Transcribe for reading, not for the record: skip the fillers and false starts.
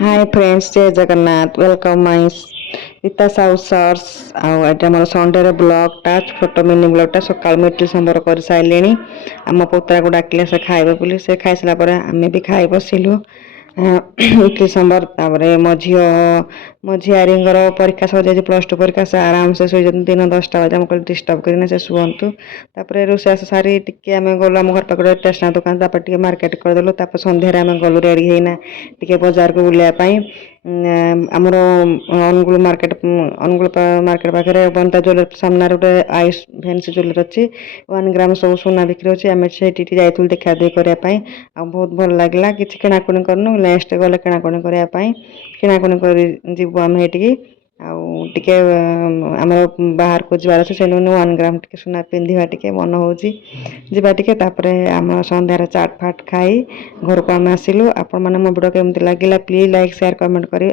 Hi friends जय Jagannath welcome my Rita साउ sirs आठ आम संडे ब्लगटा छोट मिनी ब्लगटा सका इडली सांबर कर सारे आम पुतरा को डाकिले से खाइबे बोली से खाई सारा आम भी खाई बसिलु इडली सांबर मो झीआरी परीक्षा सर +2 परीक्षा से आराम से शुई दिन 10टा बजे कल डिस्टर्ब करना से शुंतु रोषेस सारी टी आम गलु आम घर पाखे स्टेशनरी दुकान टी मार्केट करदेलु सन्धार आम गलु रेडी होना टी बाजार को बुलायापाई आमर अनुगुल मार्केट पाखे बनता ज्वेलर सामने गोटे आयुष फैंसी ज्वेलर अच्छी 1 ग्राम सब सुना बिक्री अच्छी आम से जाइलु देखा देखी करने बहुत भल लगे कि किणाकुणी करनु नेक्स्ट गले किणाकुणी करने किणाकुणी कर आम ये आउे आम बाहर को जबार अच्छे से 1 ग्राम टे सुना पिंधा टे मन हो जावाटे आम सन्धार चाट फाट खाई घर को आम आसिलु आपण मैंने मो वीडियो केमती लगे प्लीज लाइक शेयर कमेंट करें।